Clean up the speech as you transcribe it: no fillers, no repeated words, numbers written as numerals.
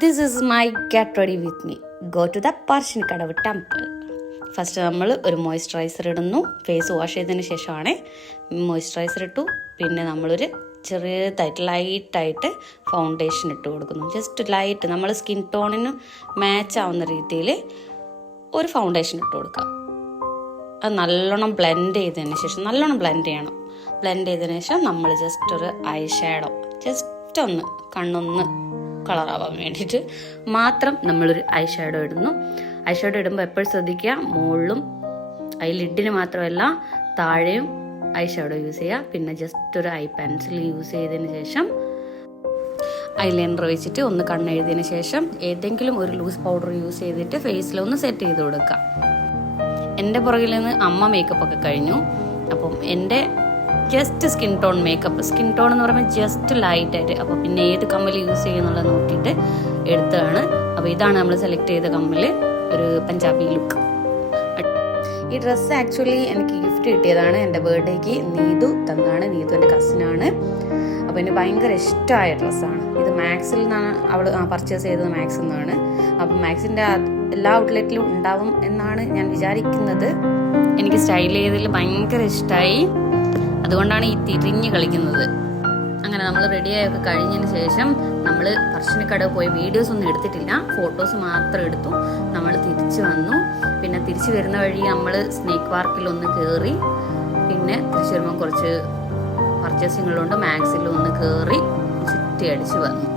This is my get ready with me. Go to the Parassinikkadavu temple. First നമ്മൾ ഒരു moisturiser ഇടുന്നു. Face wash ചെയ്തതിന് ശേഷമാണ് മോയ്സ്ചറൈസർ ഇട്ടു. പിന്നെ നമ്മളൊരു ചെറുതായിട്ട് ലൈറ്റായിട്ട് ഫൗണ്ടേഷൻ ഇട്ട് കൊടുക്കുന്നു. ജസ്റ്റ് ലൈറ്റ് നമ്മൾ സ്കിൻ ടോണിന് മാച്ച് ആവുന്ന രീതിയിൽ ഒരു ഫൗണ്ടേഷൻ ഇട്ട് കൊടുക്കുക. അത് നല്ലോണം ബ്ലെൻഡ് ചെയ്തതിന് ശേഷം ബ്ലെൻഡ് ചെയ്തതിന് ശേഷം നമ്മൾ ജസ്റ്റ് ഒരു ഐ ഷാഡോ ജസ്റ്റ് ഒന്ന് കണ്ണൊന്ന് കളറാവാൻ വേണ്ടിയിട്ട് മാത്രം നമ്മളൊരു ഐ ഷാഡോ ഇടുന്നു. ഐ ഷാഡോ ഇടുമ്പോൾ എപ്പോഴും ശ്രദ്ധിക്കുക, മുകളിലും ഐ ലിഡിന് മാത്രമല്ല താഴെയും ഐ ഷാഡോ യൂസ് ചെയ്യുക. പിന്നെ ജസ്റ്റ് ഒരു ഐ പെൻസിൽ യൂസ് ചെയ്തതിന് ശേഷം ഐലൈനർ വെച്ചിട്ട് ഒന്ന് കണ്ണെഴുതിയതിന് ശേഷം ഏതെങ്കിലും ഒരു ലൂസ് പൗഡർ യൂസ് ചെയ്തിട്ട് ഫേസിലൊന്ന് സെറ്റ് ചെയ്ത് കൊടുക്കുക. എൻ്റെ പുറകിൽ നിന്ന് അമ്മ മേക്കപ്പ് ഒക്കെ കഴിഞ്ഞു. അപ്പം എൻ്റെ just skin tone makeup, skin tone എന്ന് പറയുമ്പോൾ ജസ്റ്റ് ലൈറ്റായിട്ട്, അപ്പോൾ പിന്നെ ഏത് കമ്മൽ യൂസ് ചെയ്യുന്നുള്ളത് നോക്കിയിട്ട് എടുത്തതാണ്. അപ്പോൾ ഇതാണ് നമ്മൾ സെലക്ട് ചെയ്ത കമ്മൽ, ഒരു പഞ്ചാബി ലുക്ക്. ഈ ഡ്രസ്സ് ആക്ച്വലി എനിക്ക് ഗിഫ്റ്റ് കിട്ടിയതാണ്. എൻ്റെ ബർത്ത്ഡേക്ക് നീതു തന്നതാണ്. നീതു എൻ്റെ കസിനാണ്. അപ്പോൾ എനിക്ക് ഭയങ്കര ഇഷ്ടമായ ഡ്രസ്സാണ് ഇത്. മാക്സിൽ നിന്നാണ് അവൾ പർച്ചേസ് ചെയ്തത്, മാക്സിൽ നിന്നാണ്. അപ്പം മാക്സിൻ്റെ എല്ലാ ഔട്ട്ലെറ്റിലും ഉണ്ടാവും എന്നാണ് ഞാൻ വിചാരിക്കുന്നത്. എനിക്ക് സ്റ്റൈൽ ചെയ്തതിൽ ഭയങ്കര ഇഷ്ടമായി. അതുകൊണ്ടാണ് ഈ തിരിഞ്ഞ് കളിക്കുന്നത്. അങ്ങനെ നമ്മൾ റെഡിയായൊക്കെ കഴിഞ്ഞതിന് ശേഷം നമ്മൾ പറശ്ശിനിക്കടവ് പോയി വീഡിയോസ് ഒന്നും എടുത്തിട്ടില്ല, ഫോട്ടോസ് മാത്രം എടുത്തു. നമ്മൾ തിരിച്ചു വന്നു. പിന്നെ തിരിച്ചു വരുന്ന വഴി നമ്മൾ സ്നേക്ക് പാർക്കിലൊന്ന് കയറി. പിന്നെ തിരിച്ചു വരുമ്പോൾ കുറച്ച് പർച്ചേസിങ്ങുകളുണ്ട്, മാക്സിലൊന്ന് കയറി ചുറ്റി അടിച്ച് വന്നു.